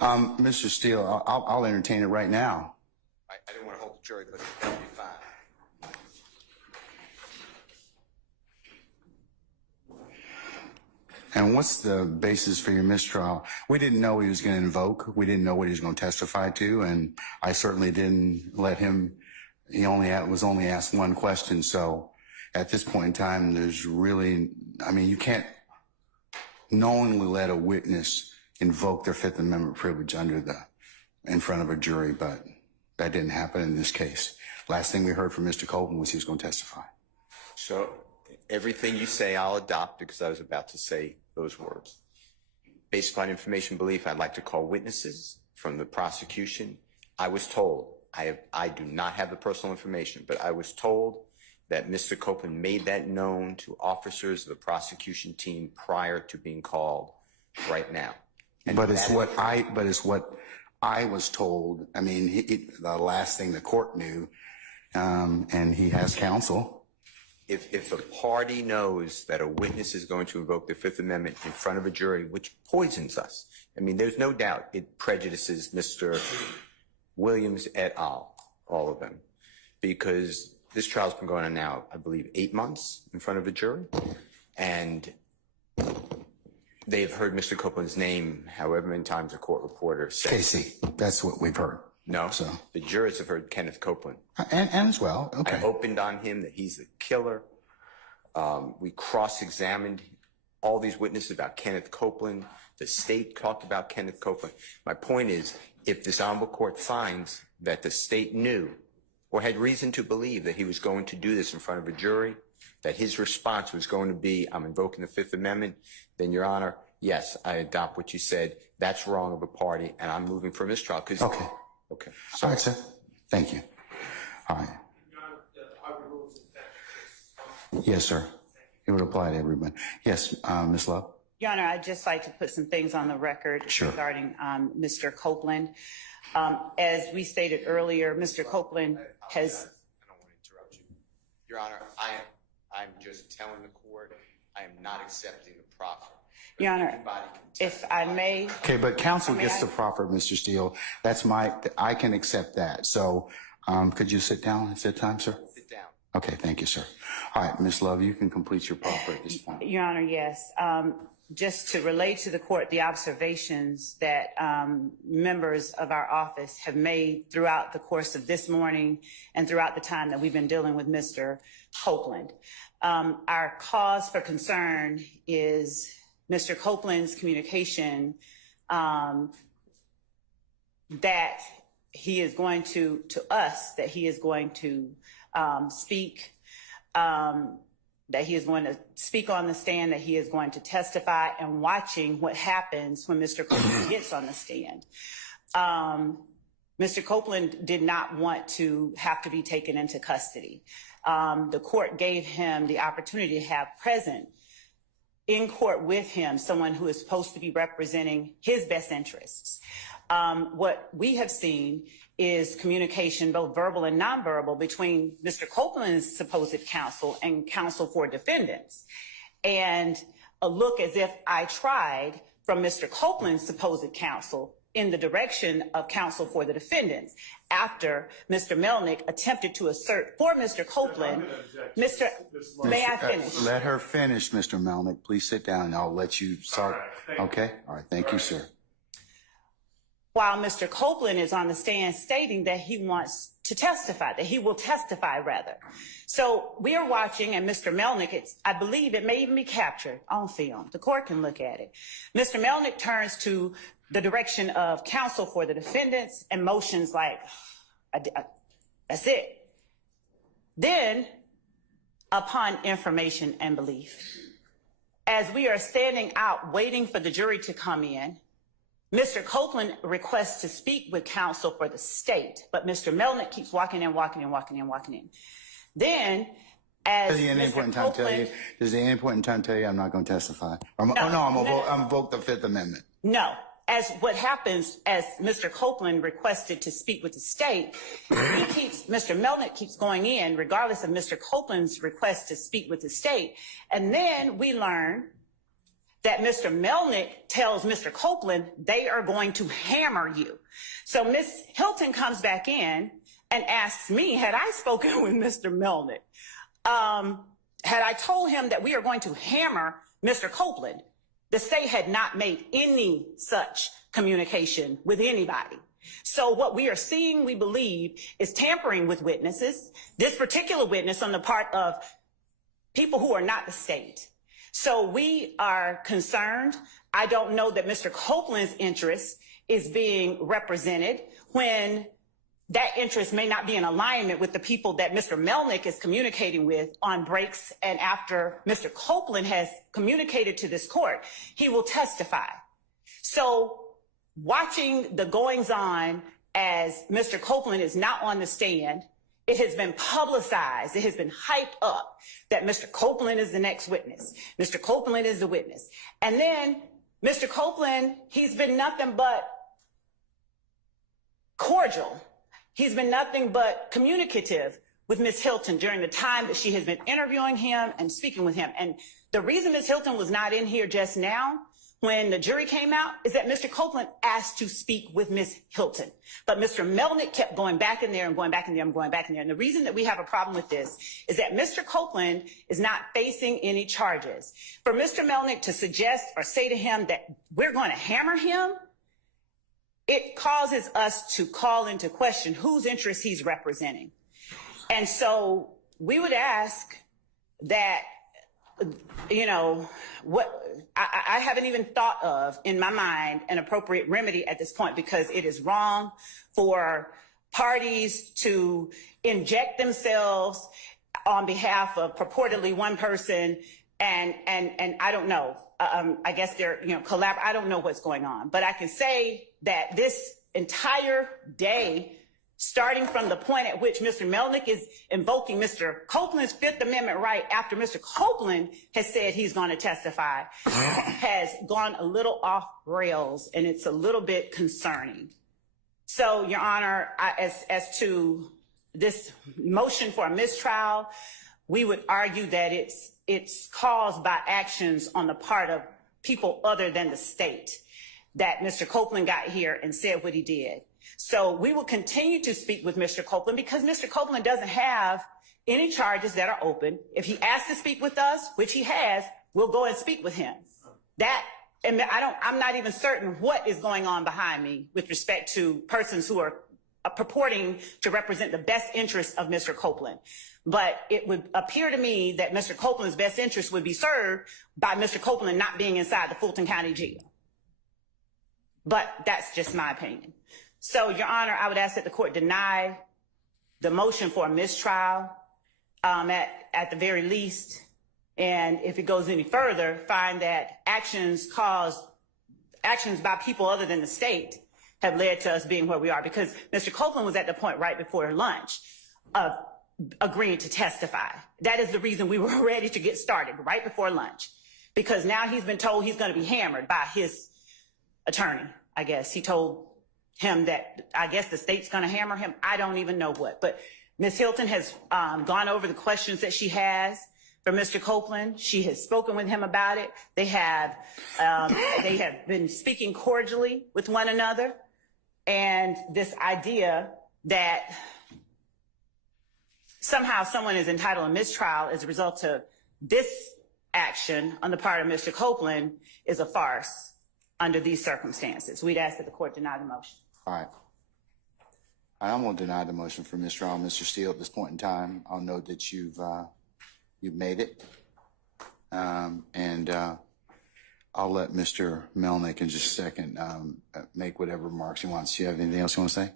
Mr. Steele, I'll entertain it right now. I didn't want to hold the jury, but that'll be fine. And what's the basis for your mistrial? We didn't know he was going to invoke. We didn't know what he was going to testify to, and I certainly didn't let him. He was only asked one question. So at this point in time, there's really, I mean, you can't knowingly let a witness invoke their Fifth Amendment privilege in front of a jury, but that didn't happen in this case. Last thing we heard from Mr. Copeland was he was going to testify. So everything you say, I'll adopt, because I was about to say those words. Based upon information belief, I'd like to call witnesses from the prosecution. I was told, I do not have the personal information, but I was told that Mr. Copeland made that known to officers of the prosecution team prior to being called right now. But it's what I was told. I mean, the last thing the court knew, and he has counsel. If a party knows that a witness is going to invoke the Fifth Amendment in front of a jury, which poisons us, I mean, there's no doubt it prejudices Mr. Williams et al., all of them, because this trial's been going on now, I believe, 8 months in front of a jury, and they've heard Mr. Copeland's name however many times a court reporter says. Casey, that's what we've heard. No, so the jurors have heard Kenneth Copeland. And as well, okay. I opened on him that he's the killer. We cross-examined all these witnesses about Kenneth Copeland. The state talked about Kenneth Copeland. My point is, if this honorable court finds that the state knew or had reason to believe that he was going to do this in front of a jury, that his response was going to be, I'm invoking the Fifth Amendment, then, Your Honor, yes, I adopt what you said. That's wrong of a party, and I'm moving for mistrial. Okay. Okay. All right, sir. Thank you. All right. Yes, sir. It would apply to everyone. Yes, Ms. Love. Your Honor, I'd just like to put some things on the record regarding Mr. Copeland. As we stated earlier, Mr. Copeland has... I don't want to interrupt you. Your Honor, I'm just telling the court I am not accepting the proffer. Your Honor, if I may... Okay, but counsel gets the proffer, Mr. Steele. I can accept that. So could you sit down at that time, sir? Sit down. Okay, thank you, sir. All right, Ms. Love, you can complete your proffer at this point. Your Honor, yes. Just to relate to the court the observations that members of our office have made throughout the course of this morning and throughout the time that we've been dealing with Mr. Copeland. Our cause for concern is Mr. Copeland's communication that he is going to us, that he is going to speak, that he is going to speak on the stand, that he is going to testify, and watching what happens when Mr. Copeland gets on the stand. Mr. Copeland did not want to have to be taken into custody. The court gave him the opportunity to have present in court with him someone who is supposed to be representing his best interests. What we have seen is communication, both verbal and nonverbal, between Mr. Copeland's supposed counsel and counsel for defendants. And a look as if I tried from Mr. Copeland's supposed counsel in the direction of counsel for the defendants after Mr. Melnick attempted to assert for Mr. Copeland. May I finish? Let her finish, Mr. Melnick. Please sit down and I'll let you start. Okay? All right. Thank you, sir. While Mr. Copeland is on the stand stating that he wants to testify, that he will testify rather. So we are watching, and Mr. Melnick, I believe it may even be captured on film. The court can look at it. Mr. Melnick turns to the direction of counsel for the defendants and motions like, that's it. Then, upon information and belief, as we are standing out waiting for the jury to come in, Mr. Copeland requests to speak with counsel for the state, but Mr. Melnick keeps walking in. Then, as does he at any point in time tell you I'm not going to testify? I'm invoke the Fifth Amendment. No. As what happens, as Mr. Copeland requested to speak with the state, Mr. Melnick keeps going in regardless of Mr. Copeland's request to speak with the state. And then we learn that Mr. Melnick tells Mr. Copeland they are going to hammer you. So Ms. Hilton comes back in and asks me, had I spoken with Mr. Melnick? Had I told him that we are going to hammer Mr. Copeland? The state had not made any such communication with anybody. So what we are seeing, we believe, is tampering with witnesses, this particular witness on the part of people who are not the state. So we are concerned. I don't know that Mr. Copeland's interest is being represented when that interest may not be in alignment with the people that Mr. Melnick is communicating with on breaks, and after Mr. Copeland has communicated to this court, he will testify. So watching the goings on as Mr. Copeland is not on the stand, it has been publicized, it has been hyped up that Mr. Copeland is the next witness. Mr. Copeland is the witness. And then Mr. Copeland, he's been nothing but cordial. He's been nothing but communicative with Ms. Hilton during the time that she has been interviewing him and speaking with him. And the reason Ms. Hilton was not in here just now when the jury came out is that Mr. Copeland asked to speak with Ms. Hilton. But Mr. Melnick kept going back in there and going back in there and going back in there. And the reason that we have a problem with this is that Mr. Copeland is not facing any charges. For Mr. Melnick to suggest or say to him that we're going to hammer him, it causes us to call into question whose interest he's representing. And so we would ask that, you know, what I haven't even thought of in my mind an appropriate remedy at this point, because it is wrong for parties to inject themselves on behalf of purportedly one person. And I don't know, I guess they're, you know, I don't know what's going on, but I can say that this entire day, starting from the point at which Mr. Melnick is invoking Mr. Copeland's Fifth Amendment right after Mr. Copeland has said he's going to testify, has gone a little off rails, and it's a little bit concerning. So, Your Honor, as to this motion for a mistrial, we would argue that it's caused by actions on the part of people other than the state, that Mr. Copeland got here and said what he did. So we will continue to speak with Mr. Copeland because Mr. Copeland doesn't have any charges that are open. If he asks to speak with us, which he has, we'll go and speak with him. And I'm not even certain what is going on behind me with respect to persons who are purporting to represent the best interests of Mr. Copeland. But it would appear to me that Mr. Copeland's best interest would be served by Mr. Copeland not being inside the Fulton County Jail. But that's just my opinion. So, Your Honor, I would ask that the court deny the motion for a mistrial at the very least. And if it goes any further, find that actions by people other than the state have led to us being where we are, because Mr. Copeland was at the point right before lunch of agreeing to testify. That is the reason we were ready to get started right before lunch, because now he's been told he's going to be hammered by his attorney. I guess he told him that I guess the state's going to hammer him. I don't even know what, but Ms. Hilton has gone over the questions that she has for Mr. Copeland. She has spoken with him about it. They have been speaking cordially with one another. And this idea that somehow someone is entitled to a mistrial as a result of this action on the part of Mr. Copeland is a farce under these circumstances. We'd ask that the court deny the motion. All right. I'm going to deny the motion for mistrial, Mr. Steele, at this point in time. I'll note that you've made it. I'll let Mr. Melnick in just a second make whatever remarks he wants. Do you have anything else you want to say?